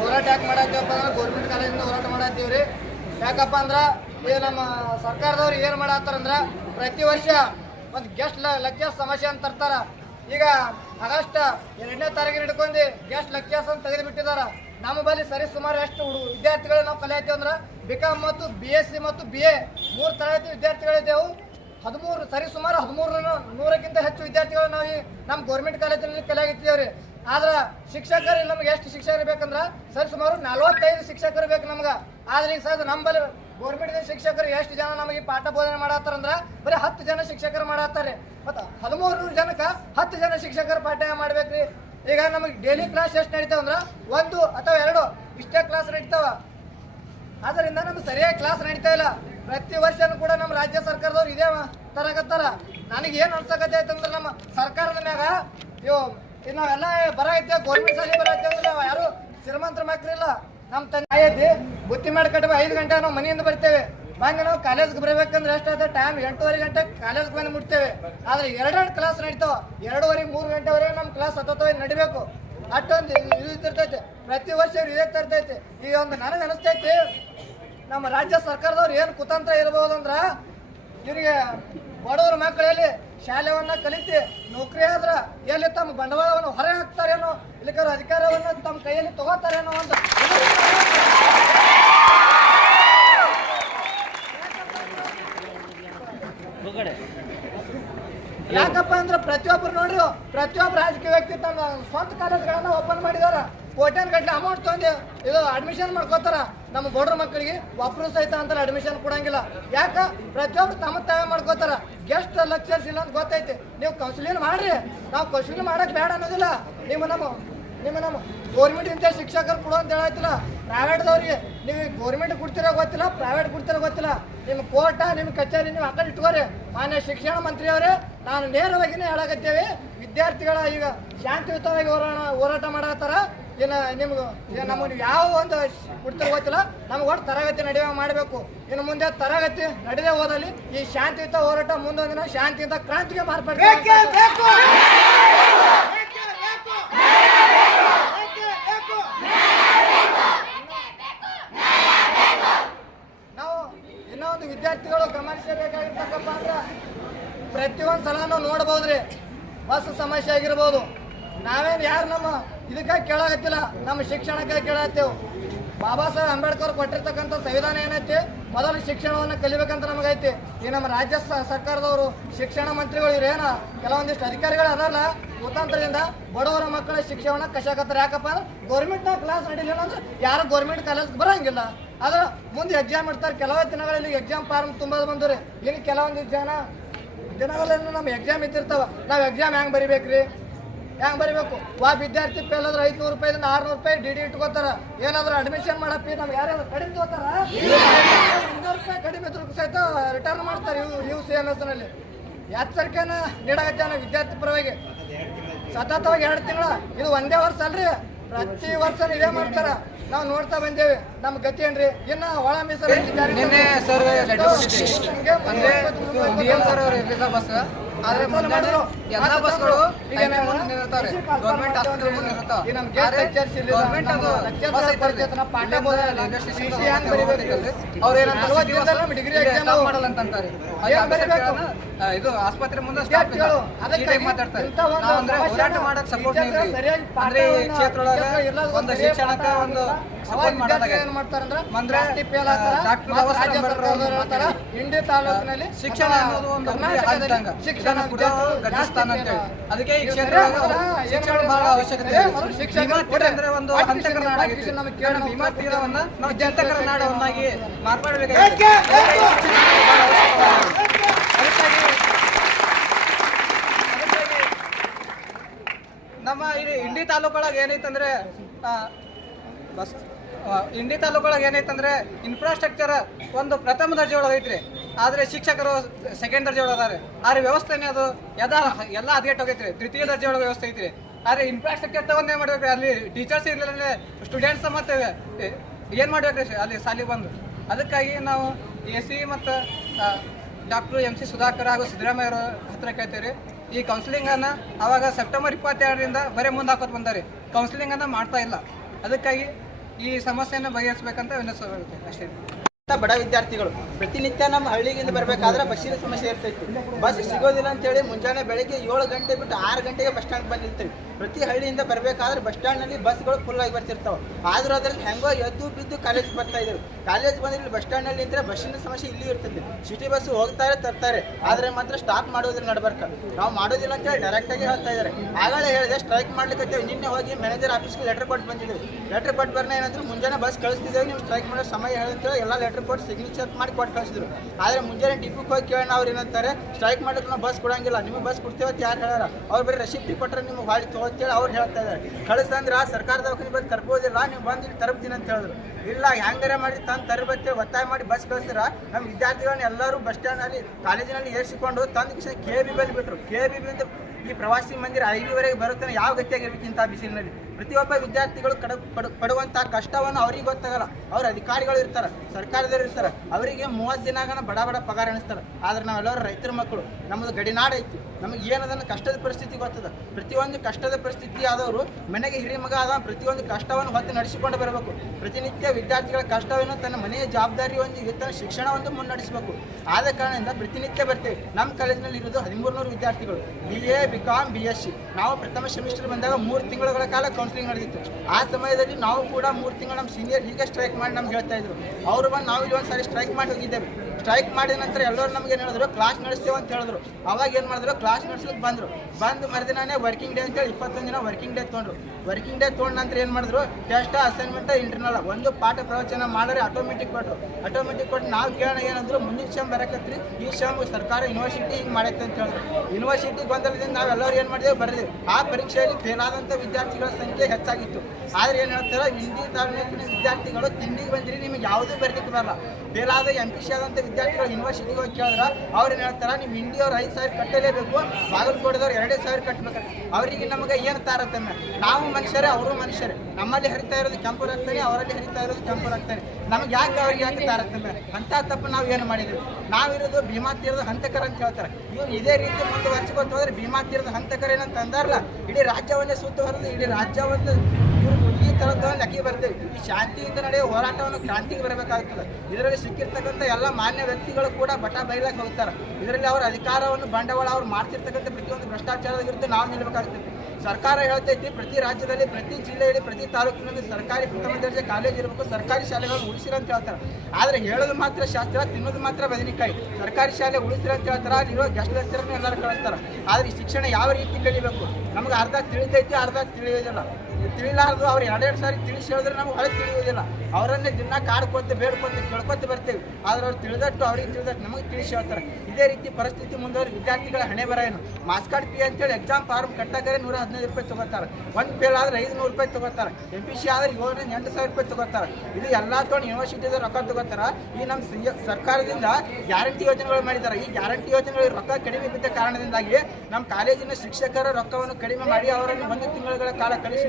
ಹೋರಾಟ ಯಾಕೆ ಮಾಡತ್ತೀವಪ್ಪ ಅಂದ್ರೆ ಗೌರ್ಮೆಂಟ್ ಕಾಲೇಜಿಂದ ಹೋರಾಟ ಮಾಡತ್ತೀವಿ ರೀ ಯಾಕಪ್ಪ ಅಂದ್ರೆ ಈಗ ನಮ್ಮ ಸರ್ಕಾರದವ್ರು ಏನು ಮಾಡತ್ತಾರಂದ್ರೆ ಪ್ರತಿ ವರ್ಷ ಒಂದು ಗೆಸ್ಟ್ ಲಕ್ಷ್ಯ ಸಮಸ್ಯೆ ಅಂತ ತರ್ತಾರ. ಈಗ ಆಗಸ್ಟ್ ಎರಡನೇ ತಾರೀಕಿನ ಹಿಡ್ಕೊಂಡು ಗೆಸ್ಟ್ ಲೆಕ್ಚರ್ಸ್ ಅಂತ ತೆಗೆದು ಬಿಟ್ಟಿದಾರ ನಮ್ಮ ಬಳಿ ಸರಿ ಸುಮಾರು ಎಷ್ಟು ಹುಡುಗ ವಿದ್ಯಾರ್ಥಿಗಳು ನಾವು ಕಲಿಯತ್ತೀವಿ ಅಂದ್ರೆ ಬಿ ಮತ್ತು ಬಿ ಎಸ್ ಸಿ ಮತ್ತು ಬಿ ಎ ಮೂರು ತರಗತಿ ವಿದ್ಯಾರ್ಥಿಗಳಿದ್ದೆವು ಹದಿಮೂರು ಸರಿ ಸುಮಾರು ಹದಿಮೂರು ನೂರಕ್ಕಿಂತ ಹೆಚ್ಚು ವಿದ್ಯಾರ್ಥಿಗಳು ನಾವು ನಮ್ಮ ಗೌರ್ಮೆಂಟ್ ಕಾಲೇಜಿನಲ್ಲಿ ಕಲಿಯಾಗಿದ್ದೀವ್ರಿ ಆದ್ರೆ ಶಿಕ್ಷಕರು ನಮ್ಗೆ ಎಷ್ಟು ಶಿಕ್ಷಕರು ಬೇಕಂದ್ರೆ ಸರಿ ಸುಮಾರು ನಲವತ್ತೈದು ಶಿಕ್ಷಕರು ಬೇಕು ನಮ್ಗೆ. ಆದ್ರೆ ಈಗ ಸರ್ ನಮ್ಮಲ್ಲಿ ಗೌರ್ಮೆಂಟ್ ಶಿಕ್ಷಕರು ಎಷ್ಟು ಜನ ನಮಗೆ ಪಾಠ ಬೋಧನೆ ಮಾಡತ್ತಾರಂದ್ರ ಬರೀ ಹತ್ತು ಜನ ಶಿಕ್ಷಕರು ಮಾಡತ್ತಾರೆ ಮತ್ತು ಹದಿಮೂರು ನೂರು ಜನಕ್ಕೆ ಹತ್ತು ಜನ ಶಿಕ್ಷಕರು ಪಾಠ ಮಾಡ್ಬೇಕ್ರಿ. ಈಗ ನಮಗೆ ಡೈಲಿ ಕ್ಲಾಸ್ ಎಷ್ಟು ನಡೀತಾವ ಅಂದ್ರೆ ಒಂದು ಅಥವಾ ಎರಡು. ಇಷ್ಟೇ ಕ್ಲಾಸ್ ನಡೀತಾವ. ಆದ್ದರಿಂದ ನಮ್ಗೆ ಸರಿಯಾಗಿ ಕ್ಲಾಸ್ ನಡೀತಾ ಇಲ್ಲ. ಪ್ರತಿ ವರ್ಷನೂ ಕೂಡ ನಮ್ಮ ರಾಜ್ಯ ಸರ್ಕಾರದವ್ರು ಇದೇ ತರಕತ್ತಾರ ನನಗೆ ಏನು ಅನ್ಸಕತ್ತೆ ಅಂತಂದ್ರೆ ನಮ್ಮ ಸರ್ಕಾರದ ಮ್ಯಾಗ ಇವು ಇನ್ನು ನಾವೆಲ್ಲ ಬರ ಐತೆ ಗೌರ್ಮೆಂಟ್ ಸಾಲಿ ಬರ ಐತೆ ಅಂದ್ರೆ ನಾವು ಯಾರು ಶ್ರೀಮಂತರ ಮಕ್ಕಳಿಲ್ಲ ನಮ್ಮ ತಂದೆ ಐತಿ ಬುತ್ತಿ ಮಾಡಿ ಕಟ್ಟಬೇಕು ಐದು ಗಂಟೆ ನಾವು ಮನೆಯಿಂದ ಬರ್ತೇವೆ. ಹಂಗೆ ನಾವು ಕಾಲೇಜ್ಗೆ ಬರಬೇಕಂದ್ರೆ ಎಷ್ಟಾದ ಟೈಮ್ ಎಂಟೂವರೆ ಗಂಟೆ ಕಾಲೇಜ್ಗೆ ಬಂದು ಮುಟ್ತೇವೆ. ಆದ್ರೆ ಎರಡೆರಡು ಕ್ಲಾಸ್ ನಡೀತಾವ ಎರಡೂವರೆ, ಮೂರು ಗಂಟೆವರೆಗೆ ನಮ್ಮ ಕ್ಲಾಸ್ ಸತತವಾಗಿ ನಡಿಬೇಕು. ಅಷ್ಟೊಂದು ಇದು ತರ್ತೈತೆ ಪ್ರತಿ ವರ್ಷ ಇದೇ ತರ್ತೈತೆ ಈಗ ಒಂದು ನನಗೆ ಅನಿಸ್ತೈತಿ, ನಮ್ಮ ರಾಜ್ಯ ಸರ್ಕಾರದವ್ರು ಏನು ಕುತಂತ್ರ ಇರ್ಬೋದು ಅಂದ್ರೆ ಇವರಿಗೆ ಬಡವರ ಮಕ್ಕಳಲ್ಲಿ ಶಾಲೆವನ್ನ ಕಲಿತಿ ನೌಕರಿ ಆದ್ರ ಎಲ್ಲಿ ತಮ್ಮ ಬಂಡವಾಳವನ್ನು ಹೊರ ಹಾಕ್ತಾರೇನೋ, ಇಲ್ಲಿಕರ ಅಧಿಕಾರವನ್ನ ತಮ್ಮ ಕೈಯಲ್ಲಿ ತಗೋತಾರೇನೋ ಅಂತ. ಯಾಕಪ್ಪ ಅಂದ್ರೆ ಪ್ರತಿಯೊಬ್ಬರು ನೋಡ್ರಿ ಪ್ರತಿಯೊಬ್ಬ ರಾಜಕೀಯ ವ್ಯಕ್ತಿ ತಮ್ಮ ಸ್ವಂತ ಕಾಲೇಜ್ಗಳನ್ನ ಓಪನ್ ಮಾಡಿದಾರ. ಕೋಟ್ಯಾನ್ ಗಂಟೆ ಅಮೌಂಟ್ ತಂದು ಇದು ಅಡ್ಮಿಷನ್ ಮಾಡ್ಕೋತಾರ. ನಮ್ಮ ಬಡ್ರ ಮಕ್ಕಳಿಗೆ ಒಬ್ರು ಸಹಿತ ಅಂತ ಅಡ್ಮಿಷನ್ ಕೊಡಂಗಿಲ್ಲ. ಯಾಕ? ಪ್ರತಿಯೊಬ್ರು ತಮ್ಮ ತಾವೇ ಮಾಡ್ಕೋತಾರ. ಗೆಸ್ಟ್ ಲೆಕ್ಚರ್ಸ್ ಇಲ್ಲ ಅಂತ ಗೊತ್ತೈತಿ. ನೀವು ಕೌನ್ಸಿಲಿಂಗ್ ಮಾಡ್ರಿ. ನಾವು ಕೌನ್ಸಿಲಿಂಗ್ ಮಾಡಕ್ ಬೇಡ ಅನ್ನೋದಿಲ್ಲ. ನಿಮ್ಮ ನಮ್ಮ ನಿಮ್ಮ ನಮ್ಮ ಗೌರ್ಮೆಂಟ್ ಇಂಥ ಶಿಕ್ಷಕರು ಕೊಡು ಅಂತ ಹೇಳತ್ತಿಲ್ಲ ಪ್ರೈವೇಟ್ದವ್ರಿಗೆ ನೀವು ಗೌರ್ಮೆಂಟ್ ಕೊಡ್ತಿರೋ ಗೊತ್ತಿಲ್ಲ ಪ್ರೈವೇಟ್ ಕೊಡ್ತಿರೋ ಗೊತ್ತಿಲ್ಲ. ನಿಮ್ಮ ಕೋರ್ಟ, ನಿಮ್ಮ ಕಚೇರಿ ನೀವು ಆ ಕಡೆ ಇಟ್ಕೋರಿ. ಮಾನ್ಯ ಶಿಕ್ಷಣ ಮಂತ್ರಿಯವರೇ ನಾನು ನೇರವಾಗಿನೇ ಹೇಳಕತ್ತೇವೆ. ವಿದ್ಯಾರ್ಥಿಗಳ ಈಗ ಶಾಂತಿಯುತವಾಗಿ ಹೋರಾಟ ಹೋರಾಟ ಮಾಡತ್ತಾರ. ಇನ್ನು ನಿಮ್ಗೆ ನಮಗೆ ಯಾವ ಒಂದು ಕೊಡ್ತಿರೋ ಗೊತ್ತಿಲ್ಲ ನಮ್ಗೆ ಒಟ್ಟು ತರಗತಿ ನಡೆಯುವ ಮಾಡಬೇಕು. ಇನ್ನು ಮುಂದೆ ತರಗತಿ ನಡೆದೇ ಹೋದಲ್ಲಿ ಈ ಶಾಂತಿಯುತ ಹೋರಾಟ ಮುಂದೊಂದಿನ ಶಾಂತಿಯಿಂದ ಕ್ರಾಂತಿಗೆ ಒಂದು ವಿದ್ಯಾರ್ಥಿಗಳು ಗಮನಿಸಬೇಕಾಗಿರ್ತಕ್ಕಪ್ಪ ಅಂದ್ರೆ ಪ್ರತಿಯೊಂದು ಸಲ ನಾವು ನೋಡ್ಬೋದ್ರಿ. ಬಸ್ ಸಮಸ್ಯೆ ಆಗಿರ್ಬೋದು. ನಾವೇನು ಯಾರು ನಮ್ಮ ಇದಕ್ಕೆ ಕೇಳಾಗತ್ತಿಲ್ಲ ನಮ್ಮ ಶಿಕ್ಷಣಕ್ಕೆ ಕೇಳತ್ತೇವು ಬಾಬಾ ಸಾಹೇಬ್ ಅಂಬೇಡ್ಕರ್ ಕೊಟ್ಟಿರ್ತಕ್ಕಂಥ ಸಂವಿಧಾನ ಏನೈತಿ? ಮೊದಲು ಶಿಕ್ಷಣವನ್ನು ಕಲಿಬೇಕಂತ ನಮಗೈತಿ. ಈ ನಮ್ಮ ರಾಜ್ಯ ಸರ್ಕಾರದವರು, ಶಿಕ್ಷಣ ಮಂತ್ರಿಗಳು ಇವ್ರೇನ? ಕೆಲವೊಂದಿಷ್ಟು ಅಧಿಕಾರಿಗಳು ಅದಲ್ಲ ಕುತಂತ್ರದಿಂದ ಬಡವರ ಮಕ್ಕಳ ಶಿಕ್ಷಣವನ್ನು ಕಷಾಕತ್ತಾರೆ. ಯಾಕಪ್ಪ ಅಂದ್ರೆ ಗೌರ್ಮೆಂಟ್ನಾಗ ಕ್ಲಾಸ್ ನಡೀಲಿಲ್ಲ ಅಂದ್ರೆ ಯಾರು ಗೌರ್ಮೆಂಟ್ ಕಾಲೇಜ್ಗೆ ಬರೋಂಗಿಲ್ಲ. ಆದ್ರೆ ಮುಂದೆ ಎಕ್ಸಾಮ್ ಇಡ್ತಾರೆ. ಕೆಲವೇ ದಿನಗಳಲ್ಲಿ ಎಕ್ಸಾಮ್ ಫಾರ್ಮ್ ತುಂಬೋದು ಬಂದ್ರಿ ಇನ್ನು ಕೆಲವೊಂದಿಷ್ಟು ಜನ ದಿನಗಳಲ್ಲಿ ನಮ್ಮ ಎಕ್ಸಾಮ್ ಇದ್ದಿರ್ತಾವ. ನಾವು ಎಕ್ಸಾಮ್ ಹೆಂಗ್ ಬರಿಬೇಕ್ರಿ? ಹೆಂಗ್ ಬರಿಬೇಕು? ವಾ ವಿದ್ಯಾರ್ಥಿ ಫೇಲ್ ಆದ್ರೆ ಐದ್ನೂರು ರೂಪಾಯಿಂದ ಆರ್ನೂರು ರೂಪಾಯಿ ಡಿ ಡಿ ಇಟ್ಕೋತಾರ. ಏನಾದ್ರೂ ಅಡ್ಮಿಷನ್ ಮಾಡಪ್ಪಿ ನಮ್ಗೆ ಯಾರು ಕಡಿಮೆ ತಗೋತಾರ? ಇನ್ನೂರು ರೂಪಾಯಿ ಕಡಿಮೆ ಇದ್ರು ಸಹಿತ ರಿಟರ್ನ್ ಮಾಡ್ತಾರೆ ಇವು ಇವು ಸಿ ಎಂ ಎಸ್ನಲ್ಲಿ. ಎಚ್ಚರಿಕೆನ ನೀಡಾಗತ್ತೆ ವಿದ್ಯಾರ್ಥಿ ಪರವಾಗಿ? ಸತತವಾಗಿ ಎರಡು ತಿಂಗಳ. ಇದು ಒಂದೇ ವರ್ಷ ಅಲ್ರಿ? ಪ್ರತಿ ವರ್ಷ ಇದೇ ಮಾಡ್ತಾರ. ನಾವು ನೋಡ್ತಾ ಬಂದೇವಿ. ನಮ್ಮ ಗತಿ ಏನ್ರಿ? ಇನ್ನ ಒಳ ಮೀಸಲು ಆದ್ರೆ ಎಲ್ಲಾ ಬಸ್ಗಳು ಮುಂದೆ ಗೌರ್ಮೆಂಟ್ ಆಸ್ಪತ್ರೆ ಗೌರ್ಮೆಂಟ್ ಅದು ಬಸ್ ಐತಲ್ರಿ, ಇಲ್ಲಿಂದ ರೈಲ್ವೆ? ಅವ್ರು ಏನಂತ. ಮಾಡಲ್ಲ ಬರಿಬೇಕು? ಇದು ಆಸ್ಪತ್ರೆ ಮುಂದೆ ಸ್ಟಾಪ್ ಇಲ್ಲ. ಈ ಅದಕ್ಕಾಗಿ ಮಾತಾಡ್ತಾರೆ ನಾವು ಅಂದ್ರೆ ಹೋರಾಟ ಮಾಡಕ್ ಸಪೋರ್ಟ್ ಅಂದ್ರೆ ಈ ಕ್ಷೇತ್ರ ಒಂದು ಶಿಕ್ಷಣಕ್ಕ ಒಂದು ಏನ್ ಮಾಡ್ತಾರಂದ್ರೆ ಅಂದ್ರೆ, ಆಗ್ತಾರ. ಹೇಳ್ತಾರ, ಇಂಡಿ ತಾಲೂಕಿನಲ್ಲಿ ಶಿಕ್ಷಣ ಶಿಕ್ಷಣ ಅದಕ್ಕೆ ಈ ಕ್ಷೇತ್ರ ಶಿಕ್ಷಣ? ಬಹಳ ಅವಶ್ಯಕತೆ ಅಂದ್ರೆ ಒಂದು ಹಂತ ನಮಗೆ ಭೀಮಾ ನಾವು ತೀರವನ್ನ ನಾವು ಜಂತ ವಿದ್ಯಾರ್ಥಿಗಳ ಮಾರ್ಪಡಬೇಕಾಗಿದೆ ಅದಕ್ಕಾಗಿ ಅದಕ್ಕಾಗಿ ನಮ್ಮ ಇಲ್ಲಿ ಇಂಡಿ ತಾಲೂಕೊಳಗೆ ಏನೈತಂದ್ರೆ ಬಸ್. ಇಂಡಿ ತಾಲೂಕೊಳಗೆ ಏನೈತಂದ್ರೆ ಇನ್ಫ್ರಾಸ್ಟ್ರಕ್ಚರ್ ಒಂದು ಪ್ರಥಮ ದರ್ಜೆ ಒಳಗೆ ಐತ್ರಿ. ಆದ್ರೆ ಶಿಕ್ಷಕರು ಸೆಕೆಂಡ್ ದರ್ಜೆ ಒಳಗೆ ಅದಾರೆ ಆದ್ರೆ ವ್ಯವಸ್ಥೆನೇ ಅದು ಯದ ಎಲ್ಲ ಅದಗೆಟ್ ಹೋಗೈತ್ರಿ. ತೃತೀಯ ದರ್ಜೆ ಒಳಗೆ ವ್ಯವಸ್ಥೆ ಐತ್ರಿ. ಆದ್ರೆ ಇನ್ಫ್ರಾಸ್ಟ್ರಕ್ಚರ್ ತಗೊಂಡ್ ಏನ್ ಮಾಡ್ಬೇಕ್ರಿ? ಅಲ್ಲಿ ಟೀಚರ್ಸ್ ಇರಲಿಲ್ಲ ಸ್ಟೂಡೆಂಟ್ಸ್ ಮತ್ತೆ ಏನು ಮಾಡ್ಬೇಕ್ರಿ? ಅಲ್ಲಿ ಸಾಲಿ ಬಂದು. ಅದಕ್ಕಾಗಿ ನಾವು ಎ ಸಿ ಮತ್ತು ಡಾಕ್ಟರ್ ಎಂ ಸಿ ಸುಧಾಕರ್ ಹಾಗೂ ಸಿದ್ದರಾಮಯ್ಯ ಅವರ ಹತ್ರ ಕೇಳ್ತೀವಿ ಈ ಕೌನ್ಸಿಲಿಂಗನ್ನು ಆವಾಗ ಸೆಪ್ಟೆಂಬರ್ ಇಪ್ಪತ್ತೆರಡರಿಂದ ಬರೀ ಮುಂದೆ ಹಾಕೋದು ಬಂದಾರೆ ಕೌನ್ಸಿಲಿಂಗನ್ನು ಮಾಡ್ತಾ ಇಲ್ಲ. ಅದಕ್ಕಾಗಿ ಈ ಸಮಸ್ಯೆಯನ್ನು ಬಗೆಹರಿಸಬೇಕಂತ ವಿನಂತಿಸುತ್ತೆ ಅಷ್ಟೇ. ಅಂತ ಬಡ ವಿದ್ಯಾರ್ಥಿಗಳು ಪ್ರತಿನಿತ್ಯ ನಮ್ಮ ಹಳ್ಳಿಗಿಂದ ಬರಬೇಕಾದ್ರೆ ಬಸ್ಸಿನ ಸಮಸ್ಯೆ ಇರ್ತೈತಿ. ಬಸ್ ಸಿಗೋದಿಲ್ಲ ಅಂತೇಳಿ ಮುಂಜಾನೆ ಬೆಳಗ್ಗೆ ಏಳು ಗಂಟೆ ಬಿಟ್ಟು ಆರು ಗಂಟೆಗೆ ಬಸ್ ಸ್ಟ್ಯಾಂಡ್ ಬಂದು ನಿಲ್ತೀವಿ ಪ್ರತಿ ಹಳ್ಳಿಯಿಂದ ಬರಬೇಕಾದ್ರೆ ಬಸ್ ಸ್ಟ್ಯಾಂಡ್ನಲ್ಲಿ ಬಸ್ಗಳು ಫುಲ್ ಆಗಿ ಬರ್ತಿರ್ತಾವ. ಆದರೂ ಅದ್ರಲ್ಲಿ ಹೆಂಗೋ ಎದ್ದು ಬಿದ್ದು ಕಾಲೇಜ್ ಬರ್ತಾ ಇದ್ದೀವಿ ಕಾಲೇಜ್ ಬಂದ್ರೆ ಇಲ್ಲಿ ಬಸ್ ಸ್ಟ್ಯಾಂಡಲ್ಲಿ ನಿಂತರೆ ಬಸ್ಸಿನ ಸಮಸ್ಯೆ ಇಲ್ಲಿ ಇರ್ತದೆ. ಸಿಟಿ ಬಸ್ ಹೋಗ್ತಾರೆ ತರ್ತಾರೆ. ಆದರೆ ಮಾತ್ರ ಸ್ಟಾಪ್ ಮಾಡೋದಿಲ್ಲ ನಡ್ಬರ್ಕ. ನಾವು ಮಾಡೋದಿಲ್ಲ ಅಂತ ಹೇಳಿ ಡೈರೆಕ್ಟಾಗಿ ಹೇಳ್ತಾ ಇದ್ದಾರೆ. ಆಗಲೇ ಹೇಳಿದೆ ಸ್ಟ್ರೈಕ್ ಮಾಡ್ಲಿಕ್ಕೆ ನಿನ್ನೆ ಹೋಗಿ ಮ್ಯಾನೇಜರ್ ಆಫೀಸ್ಗೆ ಲೆಟರ್ ಕೊಟ್ಟು ಬಂದಿದ್ದೀವಿ. ಲೆಟರ್ ಕೊಟ್ಟು ಬರ್ನ ಏನಂದ್ರೆ ಮುಂಜಾನೆ ಬಸ್ ಕಳಿಸ್ತಿದ್ದೇವೆ ನೀವು ಸ್ಟ್ರೈಕ್ ಮಾಡೋ ಸಮಯ ಹೇಳಿದ್ರೆ ಎಲ್ಲ ಲೆಟರ್ ಕೊಟ್ಟು ಸಿಗ್ನೇಚರ್ ಮಾಡಿ ಕೊಟ್ಟು ಕಳಿಸಿದ್ರು. ಆದರೆ ಮುಂಜಾನೆ ಡಿಪೋಗೆ ಹೋಗಿ ಕೇಳೋಣ ಅವ್ರು ಏನಂತಾರೆ ಸ್ಟ್ರೈಕ್ ಮಾಡಿದ್ರು ನಾವು ಬಸ್ ಕೊಡಂಗಿಲ್ಲ. ನಿಮಗೆ ಬಸ್ ಕೊಡ್ತೇವೆ ಅಂತ ಯಾರು ಹೇಳಾರ ಅವ್ರು ಬರೀ ರೆಸಿಪ್ಟಿ ಕೊಟ್ಟರೆ ನಿಮ್ಗೆ ಹಾಳಿ ತೊಗೊಳ್ತೇಳಿ ಅವ್ರು ಹೇಳ್ತಾ ಇದ್ದಾರೆ. ಕಳಿಸ್ತಂದ್ರೆ ಆ ಸರ್ಕಾರ ದವಾಖಾನೆ ಬಂದು ತರ್ಬೋದಿಲ್ಲ, ನೀವು ಬಂದು ಇಲ್ಲಿ ಅಂತ ಹೇಳಿದ್ರು. ಇಲ್ಲ, ಹ್ಯಾಂಗರ ಮಾಡಿ ತಂದು ತರಬೇಕು ಒತ್ತಾಯ ಮಾಡಿ ಬಸ್ ಕಳಿಸ್ತೀರಾ ನಮ್ಮ ವಿದ್ಯಾರ್ಥಿಗಳನ್ನ ಎಲ್ಲರೂ ಬಸ್ ಸ್ಟ್ಯಾಂಡಲ್ಲಿ ಕಾಲೇಜಿನಲ್ಲಿ ಏರಿಸಿಕೊಂಡು ತಂದು ಕೆ ಬಿ ಬಂದು ಬಿಟ್ಟರು ಕೆ ಬಿ ಬಂದು ಈ ಪ್ರವಾಸಿ ಮಂದಿರ ಐಬಿವರೆಗೆ ಬರುತ್ತೆ ಯಾವ ಗತಿಯಾಗಿರ್ಬೇಕು ಇಂಥ ಬಿಸಿಲಿನಲ್ಲಿ? ಪ್ರತಿಯೊಬ್ಬ ವಿದ್ಯಾರ್ಥಿಗಳು ಕಡ ಪಡ ಪಡುವಂಥ ಕಷ್ಟವನ್ನು ಅವ್ರಿಗೆ ಗೊತ್ತಾಗಲ್ಲ. ಅವ್ರ ಅಧಿಕಾರಿಗಳು ಇರ್ತಾರೆ, ಸರ್ಕಾರದವ್ರು ಇರ್ತಾರೆ, ಅವರಿಗೆ ಮೂವತ್ತು ದಿನಾಗನ ಬಡ ಬಡ ಪಗಾರ ಎಣಿಸ್ತಾರೆ. ಆದ್ರೆ ನಾವೆಲ್ಲರೂ ರೈತರ ಮಕ್ಕಳು, ನಮ್ಮದು ಗಡಿನಾಡ ಐತಿ. ನಮಗೆ ಏನದನ್ನು ಕಷ್ಟದ ಪರಿಸ್ಥಿತಿ ಗೊತ್ತದ? ಪ್ರತಿಯೊಂದು ಕಷ್ಟದ ಪರಿಸ್ಥಿತಿ ಆದವರು ಮನೆಗೆ ಹಿರಿಯ ಮಗ ಆದ ಪ್ರತಿಯೊಂದು ಕಷ್ಟವನ್ನು ಹೊತ್ತು ನಡೆಸಿಕೊಂಡು ಬರಬೇಕು. ಪ್ರತಿನಿತ್ಯ ವಿದ್ಯಾರ್ಥಿಗಳ ಕಷ್ಟವನ್ನು ತನ್ನ ಮನೆಯ ಜವಾಬ್ದಾರಿ ಒಂದು ತನ್ನ ಶಿಕ್ಷಣವನ್ನು ಮುನ್ನಡೆಸಬೇಕು. ಆದ ಕಾರಣದಿಂದ ಪ್ರತಿನಿತ್ಯ ಬರ್ತೇವೆ. ನಮ್ಮ ಕಾಲೇಜಿನಲ್ಲಿ ಇರೋದು ಹದಿಮೂರುನೂರು ವಿದ್ಯಾರ್ಥಿಗಳು. B A B com B S C ನಾವು ಪ್ರಥಮ ಸೆಮಿಸ್ಟರ್ ಬಂದಾಗ ಮೂರು ತಿಂಗಳುಗಳ ಕಾಲ ಕೌನ್ಸಿಲಿಂಗ್ ನಡೆದಿತ್ತು. ಆ ಸಮಯದಲ್ಲಿ ನಾವು ಕೂಡ ಮೂರು ತಿಂಗಳು ನಮ್ಮ ಸೀನಿಯರ್ ಹೀಗೆ ಸ್ಟ್ರೈಕ್ ಮಾಡಿ ನಮ್ಗೆ ಹೇಳ್ತಾ ಇದ್ರು. ಅವರು ಬಂದು, ನಾವು ಇಲ್ಲಿ ಒಂದು ಸಾರಿ ಸ್ಟ್ರೈಕ್ ಮಾಡಿ ಹೋಗಿದ್ದೇವೆ. ಸ್ಟ್ರೈಕ್ ಮಾಡಿದ ನಂತರ ಎಲ್ಲರೂ ನಮ್ಗೆ ಏನು ಹೇಳಿದ್ರು ಕ್ಲಾಸ್ ನಡೆಸ್ತೇವೆ ಅಂತ ಹೇಳಿದ್ರು. ಅವಾಗ ಏನು ಮಾಡಿದ್ರು ಕ್ಲಾಸ್ ನಡೆಸ್ಲಿಕ್ಕೆ ಬಂದರು. ಬಂದು ಮರುದಿನಾನೇ ವರ್ಕಿಂಗ್ ಡೇ ಅಂತೇಳಿ ಇಪ್ಪತ್ತೊಂದು ದಿನ ವರ್ಕಿಂಗ್ ಡೇ ತೊಗೊಂಡ್ರು. ವರ್ಕಿಂಗ್ ಡೇ ತೊಗೊಂಡ ನಂತರ ಏನು ಮಾಡಿದ್ರು ಟೆಸ್ಟ್ ಅಸೈನ್ಮೆಂಟ್ ಇಂಟರ್ನಲ್ ಒಂದು ಪಾಠ ಪ್ರವಚನ ಮಾಡಿದ್ರೆ ಆಟೋಮೆಟಿಕ್ ಕೊಟ್ಟರು ಆಟೋಮೆಟಿಕ್ ಕೊಟ್ಟು ನಾವು ಕೇಳೋಣ ಏನಂದ್ರು, ಮುಂದಿನ ಶಾಮ್ ಬರಕತ್ರಿ. ಈ ಶಮ್ ಸರ್ಕಾರ ಯೂನಿವರ್ಸಿಟಿ ಹಿಂಗೆ ಮಾಡೈತೆ ಅಂತ ಹೇಳಿದ್ರು. ಯೂನಿವರ್ಸಿಟಿ ಗೊಂದಲದಿಂದ ನಾವೆಲ್ಲರೂ ಏನು ಮಾಡಿದೆವು ಬರೆದಿವಿ ಆ ಪರೀಕ್ಷೆಯಲ್ಲಿ ಫೇಲ್ ಆದಂಥ ವಿದ್ಯಾರ್ಥಿಗಳ ಸಂಖ್ಯೆ ಹೆಚ್ಚಾಗಿತ್ತು. ಆದರೆ ಏನು ಹೇಳ್ತಾರೆ, ಹಿಂದಿ ತಾಲೂಕಿನ ವಿದ್ಯಾರ್ಥಿಗಳು ತಿಂಡಿಗೆ ಬಂದಿರಿ, ನಿಮಗೆ ಯಾವುದೂ ಬರಲಿಕ್ಕೆ ಬರಲ್ಲ. ಬೇಲಾದ ಎಂ ಪಿ ಸಿ ಆದಂಥ ವಿದ್ಯಾರ್ಥಿಗಳು ಯೂನಿವರ್ಸಿಟಿಗೆ ಹೋಗಿ ಕೇಳಿದ್ರೆ, ಅವ್ರು ಏನು ಹೇಳ್ತಾರೆ ನಿಮ್ಮ ಹಿಂಡಿಯವ್ರು ಐದು ಸಾವಿರ ಕಟ್ಟಲೇಬೇಕು, ಬಾಗಲಕೋಟದವ್ರು ಎರಡೇ ಸಾವಿರ ಕಟ್ಟಬೇಕು ಅವರಿಗೆ ನಮಗೆ ಏನು ತಾರತಮ್ಯ? ನಾವು ಮನುಷ್ಯರೇ, ಅವರು ಮನುಷ್ಯರೇ. ನಮ್ಮಲ್ಲಿ ಹರಿತಾ ಇರೋದು ಕೆಂಪು ರಾಗ್ತಾರೆ ಅವರಲ್ಲಿ ಹರಿತಾ ಇರೋದು ಕೆಂಪು ರಾಗ್ತಾರೆ ನಮ್ಗೆ ಯಾಕೆ ಅವ್ರಿಗೆ ಯಾಕೆ ತಾರತಮ್ಯ? ಅಂತ ತಪ್ಪು ನಾವು ಏನು ಮಾಡಿದ್ದೀವಿ ನಾವಿರೋದು ಭೀಮಾ ತೀರದ ಹಂತಕರ ಅಂತ ಹೇಳ್ತಾರೆ. ಇವ್ರು ಇದೇ ರೀತಿ ಮುಂದುವರ್ಸ್ಕೊತ ಹೋದ್ರೆ ಭೀಮಾ ತೀರದ ಹಂತಕರ ಏನಂತ ಅಂದಾರಲ್ಲ? ಇಡೀ ರಾಜ್ಯವನ್ನೇ ಸುತ್ತುವರೆದು ಇಡೀ ರಾಜ್ಯವನ್ನು ಈ ಥರದ ಲೆಕ್ಕ ಬರ್ತೇವೆ ಈ ಶಾಂತಿಯಿಂದ ನಡೆಯುವ ಹೋರಾಟವನ್ನು ಕ್ರಾಂತಿಗೆ ಬರಬೇಕಾಗುತ್ತದೆ. ಇದರಲ್ಲಿ ಸಿಕ್ಕಿರ್ತಕ್ಕಂಥ ಎಲ್ಲ ಮಾನ್ಯ ವ್ಯಕ್ತಿಗಳು ಕೂಡ ಬಟ ಬೈಲಕ್ಕೆ ಹೋಗ್ತಾರೆ. ಇದರಲ್ಲಿ ಅವರ ಅಧಿಕಾರವನ್ನು ಬಂಡವಾಳ ಅವ್ರು ಮಾಡ್ತಿರ್ತಕ್ಕಂಥ ಪ್ರತಿಯೊಂದು ಭ್ರಷ್ಟಾಚಾರದ ವಿರುದ್ಧ ನಾವು ನಿಲ್ಲಬೇಕಾಗ್ತದೆ ಸರ್ಕಾರ ಹೇಳ್ತೈತಿ, ಪ್ರತಿ ರಾಜ್ಯದಲ್ಲಿ, ಪ್ರತಿ ಜಿಲ್ಲೆಯಲ್ಲಿ, ಪ್ರತಿ ತಾಲೂಕಿನಲ್ಲಿ ಸರ್ಕಾರಿ ಪ್ರಥಮ ದರ್ಜೆ ಕಾಲೇಜ್ ಇರಬೇಕು, ಸರ್ಕಾರಿ ಶಾಲೆಗಳನ್ನು ಉಳಿಸಿರ ಅಂತ ಹೇಳ್ತಾರೆ. ಆದರೆ ಹೇಳೋದು ಮಾತ್ರ ಶಾಸ್ತ್ರ, ತಿನ್ನೋದು ಮಾತ್ರ ಬದನೆಕಾಯಿ. ಸರ್ಕಾರಿ ಶಾಲೆ ಉಳಿಸಿರ ಅಂತ ಹೇಳ್ತಾರೆ, ಅಲ್ಲಿರೋ ಗೆಸ್ಟ್ ಲೆಕ್ಚರ್ನ ಎಲ್ಲರೂ ಕಳಿಸ್ತಾರೆ. ಆದರೆ ಈ ಶಿಕ್ಷಣ ಯಾವ ರೀತಿ ಕಲಿಬೇಕು? ನಮ್ಗೆ ಅರ್ಧ ತಿಳಿತೈತಿ, ಅರ್ಧ ತಿಳಿಯೋದಿಲ್ಲ. ತಿಳಿಲಾರ್ದು ಅವ್ರು ಎರಡೆರಡು ಸಾರಿ ತಿಳಿಸಿ ಹೇಳಿದ್ರೆ ನಮ್ಗೆ ಹೊಳೆ ತಿಳಿಯೋದಿಲ್ಲ. ಅವರನ್ನೇ ದಿನ ಕಾಡ್ಕೊತ ಬೇಡ್ಕೊತ ಕೇಳ್ಕೊತ ಬರ್ತೀವಿ. ಆದ್ರೆ ಅವ್ರು ತಿಳಿದಟ್ಟು ಅವ್ರಿಗೆ ತಿಳಿದಟ್ಟು ನಮಗೆ ತಿಳಿಸಿ ಹೇಳ್ತಾರೆ. ಇದೇ ರೀತಿ ಪರಿಸ್ಥಿತಿ ಮುಂದುವರಿ ವಿದ್ಯಾರ್ಥಿಗಳ ಹಣೆ ಬರ ಏನು? ಮಾಸ್ಕಾರ್ಡ್ ಪಿ ಅಂತೇಳಿ ಎಕ್ಸಾಮ್ ಫಾರ್ಮ್ ಕಟ್ಟಕರೆ ನೂರ ಹದಿನೈದು ರೂಪಾಯಿ ತಗೋತಾರೆ. ಒಂದು ಫೇಲ್ ಆದ್ರೆ ಐದು ನೂರು ರೂಪಾಯಿ ತಗೋತಾರೆ. ಎಂ ಪಿ ಸಿ ಆದ್ರೆ ಏಳರಿಂದ ಎಂಟು ಸಾವಿರ ರೂಪಾಯಿ ತಗೋತಾರೆ. ಇದು ಎಲ್ಲ ತೊಗೊಂಡು ಯೂನಿವರ್ಸಿಟಿದ ರೊಕ್ಕ ತಗೋತಾರ. ಈ ನಮ್ಮ ಸಿ ಸರ್ಕಾರದಿಂದ ಗ್ಯಾರಂಟಿ ಯೋಜನೆಗಳು ಮಾಡಿದ್ದಾರೆ ಈ ಗ್ಯಾರಂಟಿ ಯೋಜನೆಗಳು ರೊಕ್ಕ ಕಡಿಮೆ ಬಿದ್ದ ಕಾರಣದಿಂದಾಗಿ ನಮ್ಮ ಕಾಲೇಜಿನ ಶಿಕ್ಷಕರ ರೊಕ್ಕವನ್ನು ಕಡಿಮೆ ಮಾಡಿ ಅವರನ್ನು ಒಂದು ತಿಂಗಳುಗಳ ಕಾಲ ಕಳಿಸಿ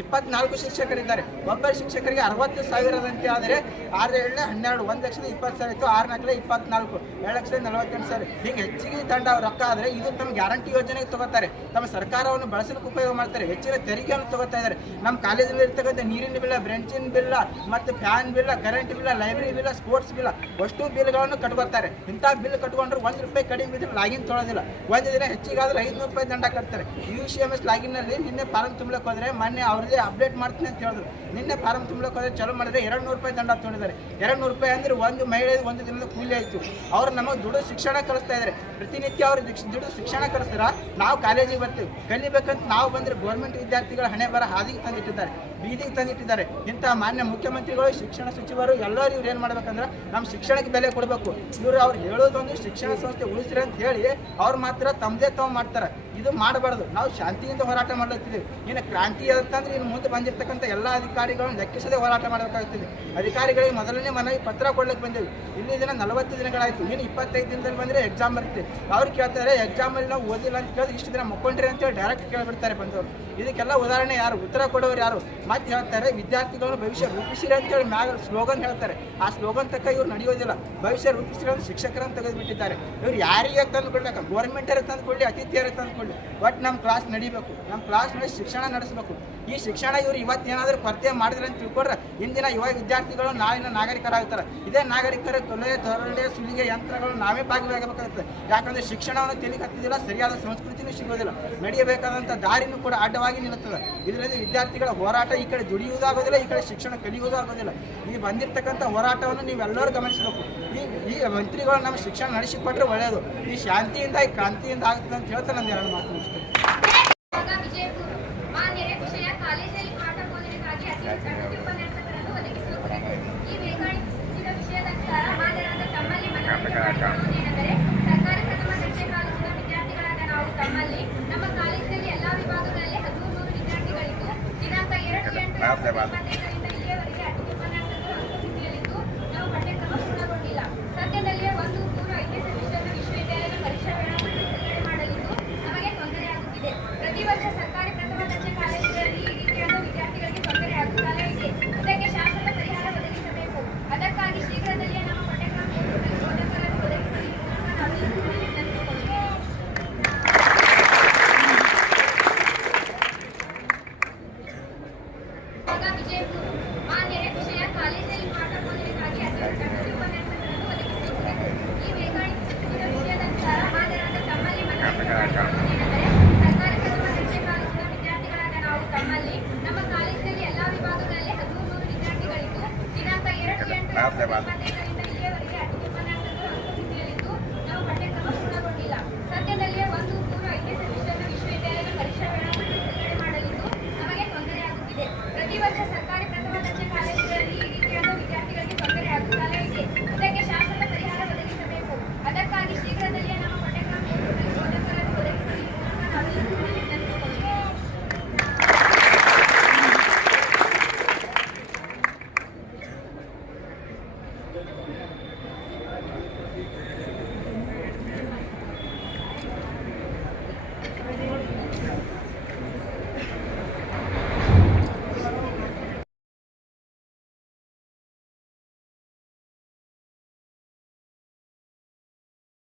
ಇಪ್ಪತ್ನಾಲ್ಕು ಶಿಕ್ಷಕರಿದ್ದಾರೆ. ಒಬ್ಬ ಶಿಕ್ಷಕರಿಗೆ ಅರವತ್ತು ಸಾವಿರದಂತೆ ಆದರೆ ಆರು ಏಳನೇ ಹನ್ನೆರಡು, ಒಂದು ಲಕ್ಷದ ಇಪ್ಪತ್ತು ಸಾವಿರ ಇತ್ತು. ಆರು ನಾಲ್ಕು ಇಪ್ಪತ್ನಾಲ್ಕು, ಏಳು ಲಕ್ಷದ ನಲವತ್ತೆಂಟು ಸಾವಿರ. ಹೀಗೆ ಹೆಚ್ಚಿಗೆ ದಂಡ ರೊಕ್ಕ ಆದರೆ ಇದು ತಮ್ಮ ಗ್ಯಾರಂಟಿ ಯೋಜನೆಗೆ ತಗೋತಾರೆ. ತಮ್ಮ ಸರ್ಕಾರವನ್ನು ಬಳಸಲಿಕ್ಕೆ ಉಪಯೋಗ ಮಾಡ್ತಾರೆ. ಹೆಚ್ಚಿನ ತೆರಿಗೆಯನ್ನು ತಗೋತಾ ಇದ್ದಾರೆ. ನಮ್ಮ ಕಾಲೇಜಲ್ಲಿ ಇರ್ತಕ್ಕಂಥ ನೀರಿನ ಬಿಲ್ಲ, ಬ್ರೆಂಚಿನ ಬಿಲ್ಲ ಮತ್ತು ಫ್ಯಾನ್ ಬಿಲ್ಲ, ಕರೆಂಟ್ ಬಿಲ್ಲ, ಲೈಬ್ರರಿ ಬಿಲ್ಲ, ಸ್ಪೋರ್ಟ್ಸ್ ಬಿಲ್ಲ, ಅಷ್ಟು ಬಿಲ್ಗಳನ್ನು ಕಟ್ಕೊತಾರೆ ಇಂಥ ಬಿಲ್ ಕಟ್ಕೊಂಡ್ರೆ ಒಂದು ರೂಪಾಯಿ ಕಡಿಮೆ ಇದ್ರೆ ಲಾಗಿನ್ ತೊಳೋದಿಲ್ಲ. ಒಂದು ದಿನ ಹೆಚ್ಚಿಗಾದ್ರೆ ಐದುನೂರು ರೂಪಾಯಿ ದಂಡ ಕಟ್ತಾರೆ. ಯು ಸಿ ಎಂ ಎಸ್ ಲಾಗಿನ್ನಲ್ಲಿ ನಿನ್ನೆ ಫಾರಂ ತುಂಬಲಕ್ಕೆ ಹೋದರೆ ಮೊನ್ನೆ ಅವ್ರದ್ದೇ ಅಪ್ಡೇಟ್ ಮಾಡ್ತೀನಿ ಅಂತ ಹೇಳಿದ್ರು. ನಿನ್ನೆ ಫಾರಂ ತುಂಬಲಕ್ಕೆ ಹೋದರೆ ಚಲೋ ಮಾಡಿದ್ರೆ ಎರಡು ನೂರು ರೂಪಾಯಿ ದಂಡ ತೊಗೊಂಡಿದ್ದಾರೆ. ಎರಡು ನೂರು ರೂಪಾಯಿ ಅಂದ್ರೆ ಒಂದು ಮಹಿಳೆ ಒಂದು ದಿನದ ಕೂಲಿ ಆಯಿತು. ಅವ್ರು ನಮಗೆ ದುಡ್ಡು ಶಿಕ್ಷಣ ಕಲಿಸ್ತಾ ಇದ್ದಾರೆ. ಪ್ರತಿನಿತ್ಯ ಅವ್ರು ದುಡ್ಡು ಶಿಕ್ಷಣ ಕಲಿಸ್ತಾರ ನಾವು ಕಾಲೇಜಿಗೆ ಬರ್ತೀವಿ. ಕಲಿಬೇಕಂತ ನಾವು ಬಂದ್ರೆ ಗೌರ್ಮೆಂಟ್ ವಿದ್ಯಾರ್ಥಿಗಳ ಹಣೆ ಬರ ಹಾದಿಗೆ ತಂದಿಟ್ಟಿದ್ದಾರೆ ಬೀದಿಗೆ ತಂದಿಟ್ಟಿದ್ದಾರೆ ಇಂಥ ಮಾನ್ಯ ಮುಖ್ಯಮಂತ್ರಿಗಳು, ಶಿಕ್ಷಣ ಸಚಿವರು, ಎಲ್ಲರೂ ಇವ್ರು ಏನು ಮಾಡ್ಬೇಕಂದ್ರೆ ನಮ್ಮ ಶಿಕ್ಷಣಕ್ಕೆ ಬೆಲೆ ಕೊಡಬೇಕು. ಇವರು ಅವ್ರು ಹೇಳೋದೊಂದು ಶಿಕ್ಷಣ ಸಂಸ್ಥೆ ಉಳಿಸ್ರಿ ಅಂತ ಹೇಳಿ ಅವ್ರು ಮಾತ್ರ ತಮ್ಮದೇ ತಾವು ಮಾಡ್ತಾರೆ. ಇದು ಮಾಡಬಾರ್ದು. ನಾವು ಶಾಂತಿಯಿಂದ ಹೋರಾಟ ಮಾಡುತ್ತಿದೆ ಇನ್ನು ಕ್ರಾಂತಿ ಅಂತಂದ್ರೆ ಇನ್ನು ಮುಂದೆ ಬಂದಿರತಕ್ಕಂಥ ಎಲ್ಲ ಅಧಿಕಾರಿಗಳನ್ನು ಲೆಕ್ಕಿಸದೆ ಹೋರಾಟ ಮಾಡಬೇಕಾಗ್ತದೆ. ಅಧಿಕಾರಿಗಳಿಗೆ ಮೊದಲನೇ ಮನವಿ ಪತ್ರ ಕೊಡ್ಲಿಕ್ಕೆ ಬಂದಿದೆ. ಇಲ್ಲಿ ದಿನ ನಲವತ್ತು ದಿನಗಳಾಯಿತು. ಇನ್ನು ಇಪ್ಪತ್ತೈದು ದಿನದಲ್ಲಿ ಬಂದರೆ ಎಕ್ಸಾಮ್ ಬರುತ್ತೆ. ಅವ್ರು ಕೇಳ್ತಾರೆ ಎಕ್ಸಾಮಲ್ಲಿ ನಾವು ಓದಿಲ್ಲ ಅಂತ ಕೇಳಿದ್ರೆ ಇಷ್ಟು ದಿನ ಮಕ್ಕೊಂಡ್ರಿ ಅಂತೇಳಿ ಡೈರೆಕ್ಟ್ ಕೇಳಿಬಿಡ್ತಾರೆ ಬಂದವರು. ಇದಕ್ಕೆಲ್ಲ ಉದಾಹರಣೆ ಯಾರು? ಉತ್ತರ ಕೊಡೋರು ಯಾರು? ಮತ್ತೆ ಹೇಳ್ತಾರೆ, ವಿದ್ಯಾರ್ಥಿಗಳನ್ನು ಭವಿಷ್ಯ ರೂಪಿಸಿರಿ ಅಂತೇಳಿ ಮ್ಯಾಗ ಸ್ಲೋಗನ್ ಹೇಳ್ತಾರೆ. ಆ ಸ್ಲೋಗನ್ ತಕ್ಕ ಇವ್ರು ನಡೆಯೋದಿಲ್ಲ. ಭವಿಷ್ಯ ರೂಪಿಸಿರೋ ಶಿಕ್ಷಕರನ್ನು ತೆಗೆದುಬಿಟ್ಟಿದ್ದಾರೆ. ಇವ್ರು ಯಾರಿಗೆ ತಂದು ಕೊಡ್ಬೇಕು? ಗೌರ್ಮೆಂಟರೇ ತಂದು ಕೊಡ್ಲಿ ಅತಿಥಿಯರೇ ತಂದು ಕೊಡಲಿ. ಬಟ್ ನಮ್ಮ ಕ್ಲಾಸ್ ನಡಿಬೇಕು. ನಮ್ಮ ಕ್ಲಾಸ್ ಮೇಲೆ ಶಿಕ್ಷಣ ನಡೆಸಬೇಕು. ಈ ಶಿಕ್ಷಣ ಇವರು ಇವತ್ತೇನಾದರೂ ಕೊರತೆ ಮಾಡಿದ್ರೆ ಅಂತ ತಿಳ್ಕೊಂಡ್ರೆ ಇಂದಿನ ಯುವ ವಿದ್ಯಾರ್ಥಿಗಳು ನಾಳಿನ ನಾಗರಿಕರಾಗುತ್ತಾರೆ. ಇದೇ ನಾಗರಿಕರ ತೊಲೆ ತೊರಳೆ ಸುಲಿಗೆ ಯಂತ್ರಗಳು ನಾವೇ ಭಾಗವಾಗಬೇಕಾಗುತ್ತೆ ಯಾಕಂದರೆ ಶಿಕ್ಷಣವನ್ನು ತಿಳಿಕತ್ತಿದಿಲ್ಲ ಸರಿಯಾದ ಸಂಸ್ಕೃತಿನೂ ಸಿಗೋದಿಲ್ಲ. ನಡೆಯಬೇಕಾದಂಥ ದಾರಿನೂ ಕೂಡ ಅಡ್ಡವಾಗಿ ನಿಲ್ಲುತ್ತದೆ. ಇದರಲ್ಲಿ ವಿದ್ಯಾರ್ಥಿಗಳ ಹೋರಾಟ ಈ ಕಡೆ ದುಡಿಯುವುದಾಗೋದಿಲ್ಲ, ಈ ಕಡೆ ಶಿಕ್ಷಣ ಕಲಿಯುವುದೂ ಆಗೋದಿಲ್ಲ ಈ ಬಂದಿರತಕ್ಕಂಥ ಹೋರಾಟವನ್ನು ನೀವೆಲ್ಲರೂ ಗಮನಿಸಬೇಕು. ಈ ಈ ಮಂತ್ರಿಗಳು ನಮ್ಮ ಶಿಕ್ಷಣ ನಡೆಸಿಕೊಟ್ರೆ ಒಳ್ಳೆಯದು. ಈ ಶಾಂತಿಯಿಂದ, ಈ ಕ್ರಾಂತಿಯಿಂದ ಆಗುತ್ತೆ ಅಂತ ಹೇಳ್ತಾ ನಾನು ಎರಡು ಮಾತು ಮುಗಿಸ್ತೇನೆ ಆಗ ವಿಜಯಪುರ ಮಾನ್ಯರೇ ವಿಷಯ ಕಾಲೇಜಲ್ಲಿ ಪಾಠ ಬೋಧನೆಗಾಗಿ ಅತಿ ಅತಿಥಿ ಉಪನ್ಯಾಸಕರನ್ನು ಒದಗಿಸುವ ಕುರಿತು ಈ ವೇಗಾಣಿಸಿದ ವಿಷಯದನುಸಾರ ಮಾನ್ಯರಾದ ತಮ್ಮಲ್ಲಿ ಮನವರಿಕೆ ಮಾಡಿಕೊಳ್ಳುವುದೇನೆಂದರೆ ಸರ್ಕಾರಿ ಪ್ರಥಮ ದರ್ಜೆ ಕಾಲೇಜಿನ ವಿದ್ಯಾರ್ಥಿಗಳಾದ ನಾವು ತಮ್ಮಲ್ಲಿ ನಮ್ಮ ಕಾಲೇಜಿನಲ್ಲಿ ಎಲ್ಲಾ ವಿಭಾಗಗಳಲ್ಲಿ ಹದಿಮೂರು ನೂರು ವಿದ್ಯಾರ್ಥಿಗಳಿದ್ದು ದಿನಾಂಕ ಎರಡು ಎಂಟು ಎರಡು ಸಾವಿರದ ಎರಡು ಎಂಟು ಎರಡು ಸಾವಿರದ ಇಪ್ಪತ್ತೈದರಿಂದ ಇಲ್ಲಿಯವರೆಗೆ